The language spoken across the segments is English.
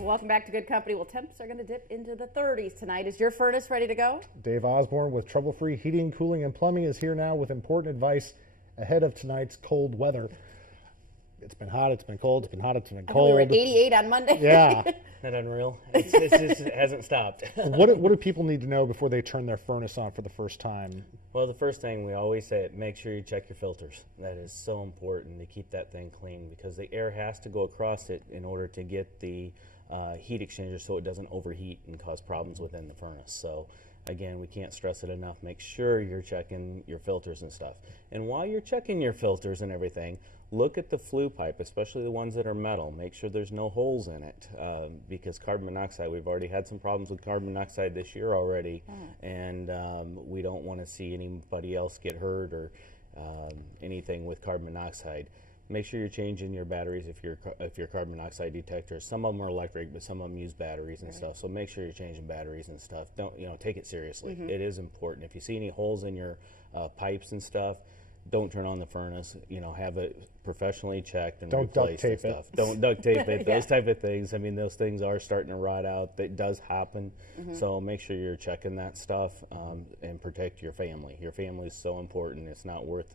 Welcome back to Good Company. Well, temps are going to dip into the 30s tonight. Is your furnace ready to go? Dave Osborne with Trouble Free Heating, Cooling, and Plumbing is here now with important advice ahead of tonight's cold weather. It's been hot, it's been cold, it's been hot, it's been cold. We were at 88 on Monday. Yeah. Isn't that unreal? It just hasn't stopped. What do people need to know before they turn their furnace on for the first time? Well, the first thing we always say, make sure you check your filters. That is so important to keep that thing clean because the air has to go across it in order to get the heat exchanger so it doesn't overheat and cause problems within the furnace. So again, we can't stress it enough. Make sure you're checking your filters and stuff. And while you're checking your filters and everything, look at the flue pipe, especially the ones that are metal. Make sure there's no holes in it because carbon monoxide, we've already had some problems with carbon monoxide this year already, and we don't want to see anybody else get hurt or anything with carbon monoxide. Make sure you're changing your batteries if your carbon monoxide detectors. Some of them are electric, but some of them use batteries and stuff. So make sure you're changing batteries and stuff. Don't take it seriously. It is important. If you see any holes in your pipes and stuff, don't turn on the furnace. Have it professionally checked and Don't duct replaced tape and it. stuff. Don't duct tape it. Those type of things. I mean, those things are starting to rot out. That does happen. So make sure you're checking that stuff and protect your family. Your family is so important. It's not worth,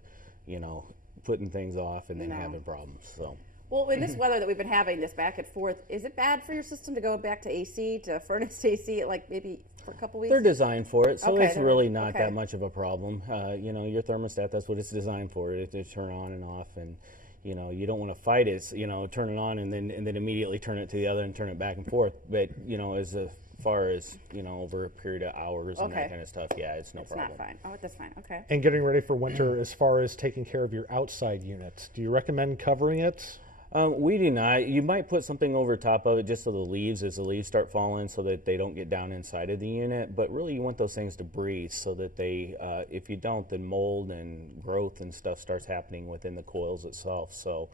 putting things off and then having problems. So. Well, in this weather that we've been having, this back and forth, is it bad for your system to go back to AC, to furnace to AC, like maybe for a couple weeks? They're designed for it, so Okay, it's really not okay. that much of a problem. Your thermostat, that's what it's designed for, to turn on and off, and you don't want to fight it. Turn it on and then immediately turn it to the other and turn it back and forth. But as far as over a period of hours and that kind of stuff, yeah, it's no problem. It's not fine. Oh, that's fine. Okay. And getting ready for winter as far as taking care of your outside unit. Do you recommend covering it? We do not. You might put something over top of it just so as the leaves start falling so that they don't get down inside of the unit. But really you want those things to breathe so that they, if you don't, then mold and growth and stuff starts happening within the coils itself. So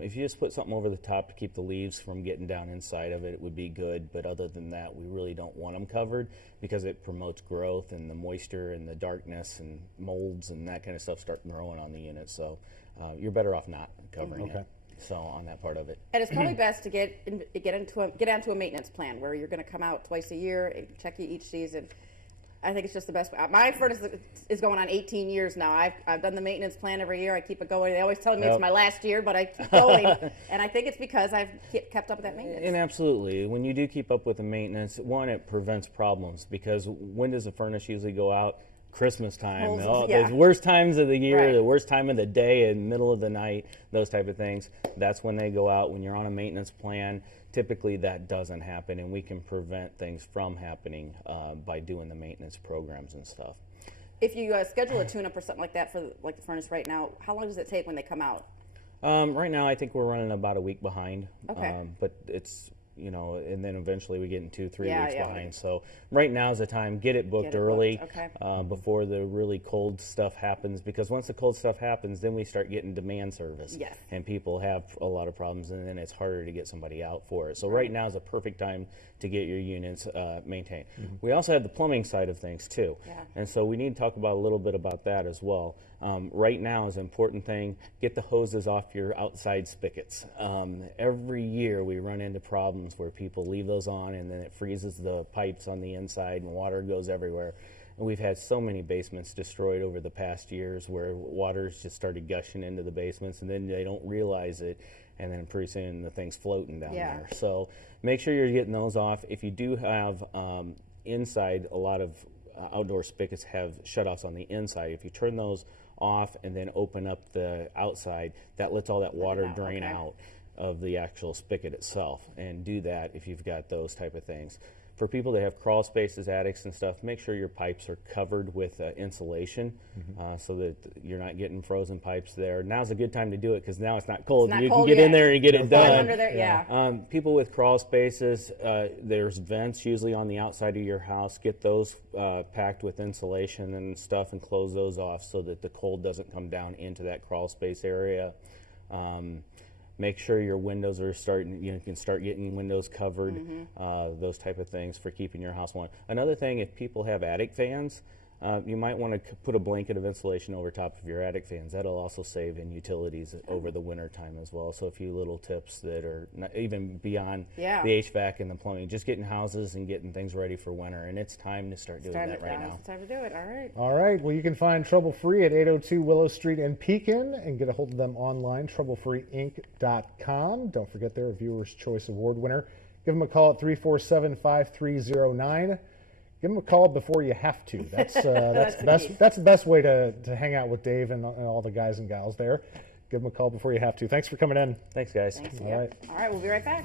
if you just put something over the top to keep the leaves from getting down inside of it, it would be good. But other than that, we really don't want them covered because it promotes growth and the moisture and the darkness and molds and that kind of stuff start growing on the unit. So you're better off not covering it. So on that part of it, and it's probably best to get onto a maintenance plan where you're going to come out twice a year and check you each season. I think it's just the best. My furnace is going on 18 years now. I've done the maintenance plan every year. I keep it going. They always tell me it's my last year, but I keep going, and I think it's because I've kept up with that maintenance. And absolutely, when you do keep up with the maintenance, one, it prevents problems because when does the furnace usually go out? Christmas time, the worst times of the year, the worst time of the day, in the middle of the night, those type of things. That's when they go out. When you're on a maintenance plan, typically that doesn't happen, and we can prevent things from happening by doing the maintenance programs and stuff. If you schedule a tune-up or something like that for the furnace right now, how long does it take when they come out? Right now, I think we're running about a week behind. Okay. But it's and then eventually we get in 2-3 weeks behind. So right now is the time. Get it booked early before the really cold stuff happens, because once the cold stuff happens, then we start getting demand service. Yes. And people have a lot of problems, and then it's harder to get somebody out for it. So right now is a perfect time to get your units maintained. We also have the plumbing side of things too. Yeah. And so we need to talk about a little bit about that as well. Right now is an important thing. Get the hoses off your outside spigots. Every year we run into problems where people leave those on and then it freezes the pipes on the inside and water goes everywhere. And we've had so many basements destroyed over the past years where water's just started gushing into the basements and then they don't realize it, and then pretty soon the thing's floating down there. So make sure you're getting those off. If you do have inside, a lot of outdoor spigots have shutoffs on the inside. If you turn those off and then open up the outside, that lets all that water drain out of the actual spigot itself. And do that if you've got those type of things. For people that have crawl spaces, attics and stuff, make sure your pipes are covered with insulation so that you're not getting frozen pipes there. Now's a good time to do it because now it's not cold. You can get in there and get it done. Under there, People with crawl spaces, there's vents usually on the outside of your house. Get those packed with insulation and stuff and close those off so that the cold doesn't come down into that crawl space area. Make sure your windows are you can start getting windows covered, those type of things for keeping your house warm. Another thing, if people have attic fans, you might want to put a blanket of insulation over top of your attic fans. That'll also save in utilities over the winter time as well. So a few little tips that are not even beyond Yeah. the HVAC and the plumbing, just getting houses and getting things ready for winter. And it's time to start doing that right now. It's time to do it. All right. All right. Well, you can find Trouble Free at 802 Willow Street in Pekin and get a hold of them online, troublefreeinc.com. Don't forget they're a Viewer's Choice Award winner. Give them a call at 347-5309. Give them a call before you have to. That's the best way to hang out with Dave and all the guys and gals there. Give them a call before you have to. Thanks for coming in. Thanks, guys. Thanks. All Yep. right. All right. We'll be right back.